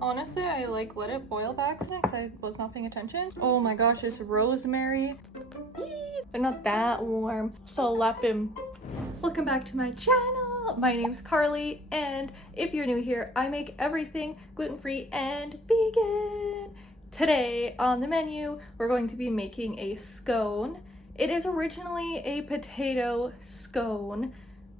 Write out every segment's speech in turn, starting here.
Honestly, I like let it boil by accident because I was not paying attention. Oh my gosh, it's rosemary. They're not that warm. So lapim. Welcome back to my channel. My name's Carly, and if you're new here, I make everything gluten-free and vegan. Today on the menu, we're going to be making a scone. It is originally a potato scone,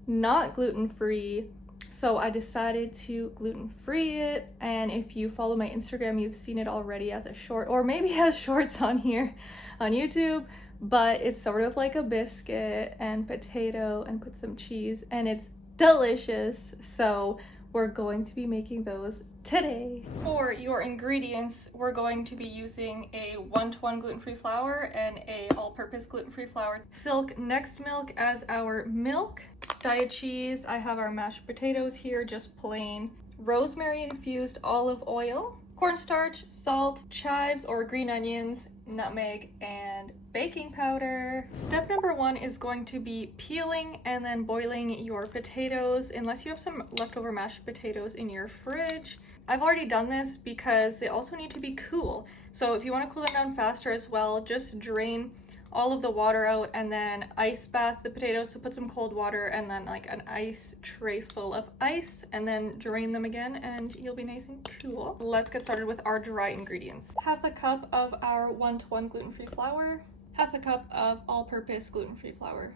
not gluten-free. So I decided to gluten-free it, and if you follow my Instagram, you've seen it already as a short, or maybe as shorts on here on YouTube, but it's sort of like a biscuit and potato and put some cheese, and it's delicious. So we're going to be making those today. For your ingredients, we're going to be using a 1-to-1 gluten-free flour and a all-purpose gluten-free flour. Silk Next milk as our milk. Diet cheese, I have our mashed potatoes here, just plain. Rosemary infused olive oil. Cornstarch, salt, chives or green onions, nutmeg, and baking powder. Step number 1 is going to be peeling and then boiling your potatoes, unless you have some leftover mashed potatoes in your fridge. I've already done this because they also need to be cool. So if you want to cool them down faster as well, just drain all of the water out and then ice bath the potatoes. So put some cold water and then like an ice tray full of ice and then drain them again and you'll be nice and cool. Let's get started with our dry ingredients. Half a cup of our 1-to-1 gluten-free flour, half a cup of all-purpose gluten-free flour,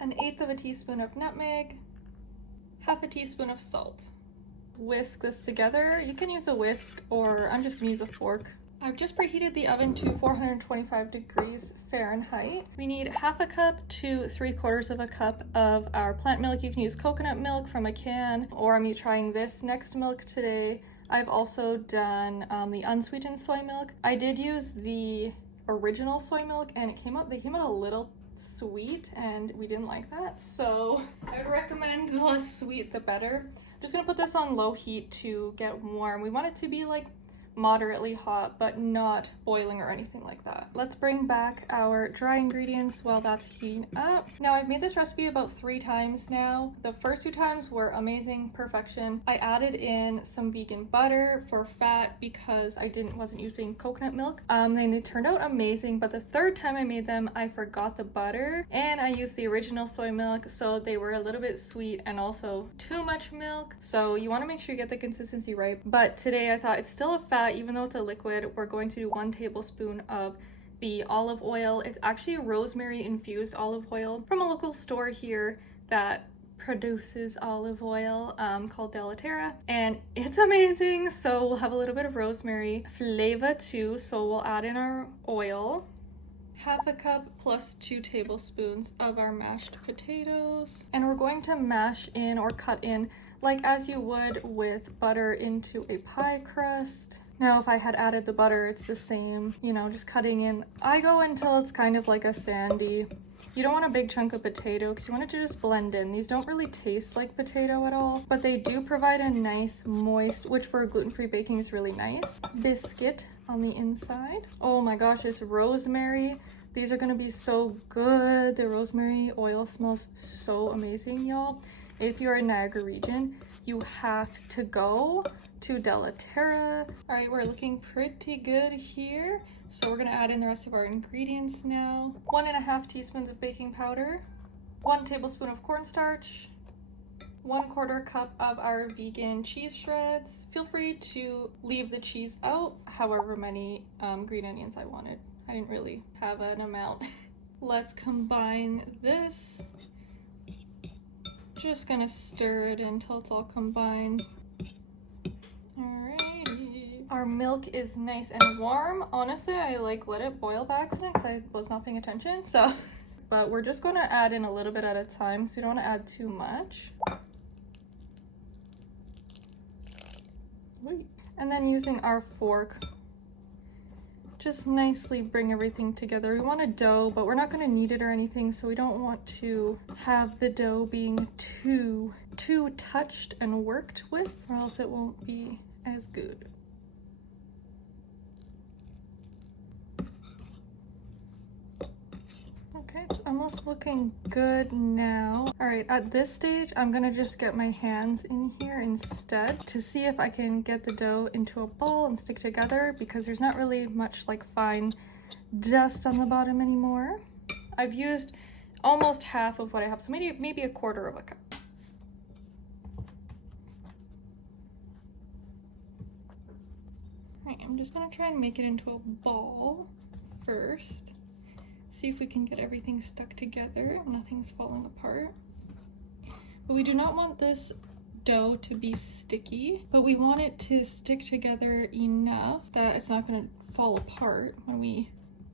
1/8 of a teaspoon of nutmeg, half a teaspoon of salt. Whisk this together. You can use a whisk or I'm just gonna use a fork. I've just preheated the oven to 425 degrees Fahrenheit. We need half a cup to 3/4 of a cup of our plant milk. You can use coconut milk from a can, or I'm trying this Next milk today. I've also done the unsweetened soy milk. I did use the original soy milk and they came out a little sweet and we didn't like that. So I would recommend the less sweet the better. I'm just gonna put this on low heat to get warm. We want it to be like moderately hot, but not boiling or anything like that. Let's bring back our dry ingredients while that's heating up. Now I've made this recipe about 3 times now. The first 2 times were amazing, perfection. I added in some vegan butter for fat because I wasn't using coconut milk. Then they turned out amazing, but the 3rd time I made them, I forgot the butter and I used the original soy milk, so they were a little bit sweet and also too much milk. So you want to make sure you get the consistency right. But today I thought it's still a fat, even though it's a liquid. We're going to do 1 tablespoon of the olive oil. It's actually rosemary infused olive oil from a local store here that produces olive oil called Delaterra, and it's amazing. So we'll have a little bit of rosemary flavor too, so we'll add in our oil. Half a cup plus 2 tablespoons of our mashed potatoes, and we're going to mash in or cut in like as you would with butter into a pie crust. Now, if I had added the butter, it's the same, you know, just cutting in. I go until it's kind of like a sandy. You don't want a big chunk of potato because you want it to just blend in. These don't really taste like potato at all, but they do provide a nice moist, which for gluten-free baking is really nice, biscuit on the inside. Oh my gosh, this rosemary. These are gonna be so good. The rosemary oil smells so amazing, y'all. If you're in Niagara region, you have to go to Delaterra. All right, we're looking pretty good here. So we're gonna add in the rest of our ingredients now. 1.5 teaspoons of baking powder, 1 tablespoon of cornstarch, 1/4 cup of our vegan cheese shreds. Feel free to leave the cheese out, however many green onions I wanted. I didn't really have an amount. Let's combine this. Just gonna stir it until it's all combined. Alrighty. Our milk is nice and warm. Honestly, I like let it boil by accident because I was not paying attention. So, but we're just gonna add in a little bit at a time, so you don't want to add too much. And then using our fork, just nicely bring everything together. We want a dough, but we're not going to knead it or anything, so we don't want to have the dough being too touched and worked with, or else it won't be as good. Okay, It's almost looking good now. All right, at this stage, I'm gonna just get my hands in here instead to see if I can get the dough into a ball and stick together, because there's not really much like fine dust on the bottom anymore. I've used almost half of what I have, so maybe a quarter of a cup. All right, I'm just gonna try and make it into a ball first. See if we can get everything stuck together, nothing's falling apart. But we do not want this dough to be sticky, but we want it to stick together enough that it's not gonna fall apart when we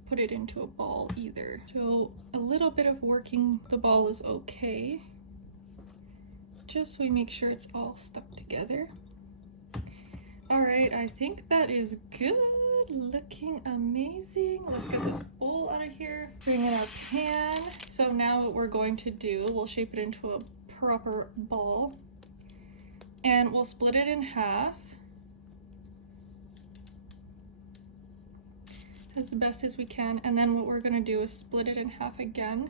put it into a ball either. So a little bit of working the ball is okay, just so we make sure it's all stuck together. All right, I think that is good. Looking amazing. Let's get this bowl out of here. Bring in our pan. So now what we're going to do, we'll shape it into a proper ball and we'll split it in half as best as we can. And then what we're going to do is split it in half again.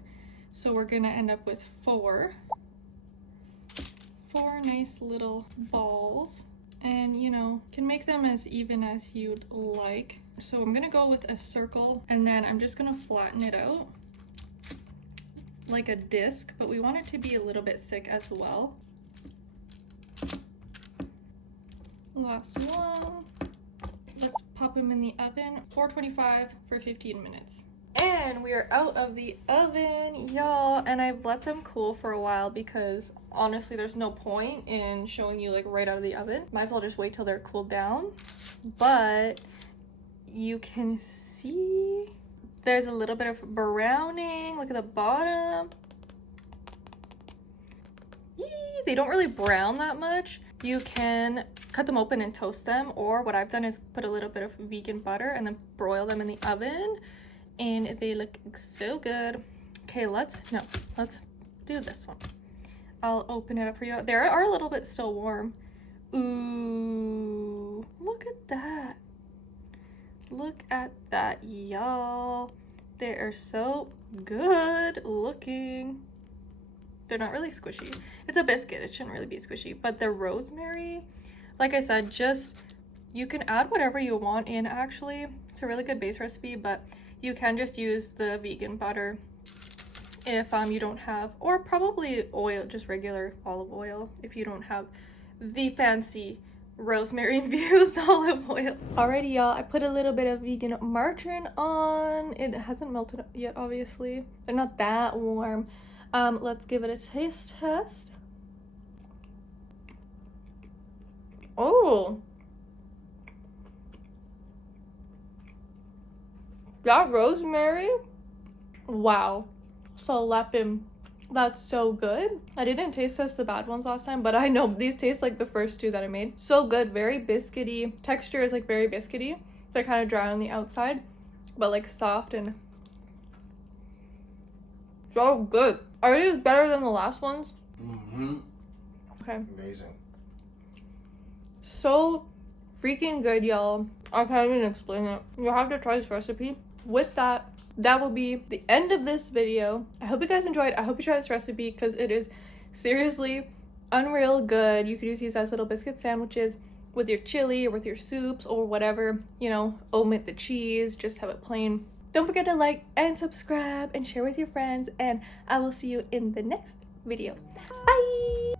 So we're going to end up with four nice little balls. And you know, can make them as even as you'd like. So I'm gonna go with a circle and then I'm just gonna flatten it out like a disc, but we want it to be a little bit thick as well. Last one. Let's pop them in the oven, 425 for 15 minutes. And we are out of the oven, y'all, and I've let them cool for a while because honestly there's no point in showing you like right out of the oven. Might as well just wait till they're cooled down. But you can see there's a little bit of browning. Look at the bottom. Yee, they don't really brown that much. You can cut them open and toast them, or what I've done is put a little bit of vegan butter and then broil them in the oven. And they look so good. Okay, let's do this one. I'll open it up for you. They are a little bit still warm. Ooh, look at that. Look at that, y'all. They are so good looking. They're not really squishy. It's a biscuit, it shouldn't really be squishy. But the rosemary, like I said, just, you can add whatever you want in actually. It's a really good base recipe, but you can just use the vegan butter if you don't have, or probably oil, just regular olive oil if you don't have the fancy rosemary infused olive oil. Alrighty, y'all, I put a little bit of vegan margarine on. It hasn't melted yet, obviously. They're not that warm. Let's give it a taste test. Oh, that rosemary, wow, Salepim. That's so good. I didn't taste test the bad ones last time, but I know these taste like the first two that I made. So good, very biscuity. Texture is like very biscuity. They're kind of dry on the outside, but like soft and so good. Are these better than the last ones? Mm-hmm. Okay. Amazing. So freaking good, y'all. I can't even explain it. You'll have to try this recipe. With that, that will be the end of this video. I hope you guys enjoyed. I hope you try this recipe because it is seriously unreal good. You could use these as little biscuit sandwiches with your chili or with your soups or whatever, you know, omit the cheese, just have it plain. Don't forget to like and subscribe and share with your friends, and I will see you in the next video. Bye!